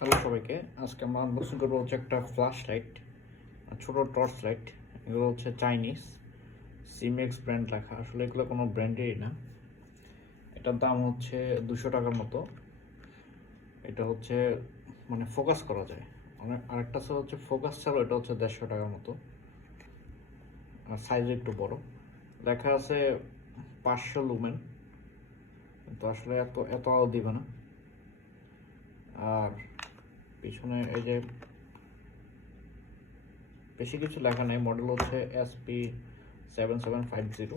Hello সবাইকে, আজকে আমরা আনবক্সিং করবো হচ্ছে একটা ফ্ল্যাশ লাইট, ছোট টর্চ লাইট। এগুলো হচ্ছে চাইনিজ সিমেক্স ব্র্যান্ড লেখা, আসলে এগুলো কোনো ব্র্যান্ডেরই না। এটার দাম হচ্ছে 200 টাকার মতো। এটা হচ্ছে মানে ফোকাস করা যায়। আরেকটা হচ্ছে ফোকাস ছাড়াও, এটা হচ্ছে 150 টাকার মতো, আর সাইজ একটু বড়। লেখা আছে 500 লুমেন, কিন্তু আসলে এত এত আলো দিবে না। আর পিছনে এই যে বেশি কিছু লেখা নেই, মডেল হচ্ছে SP7750।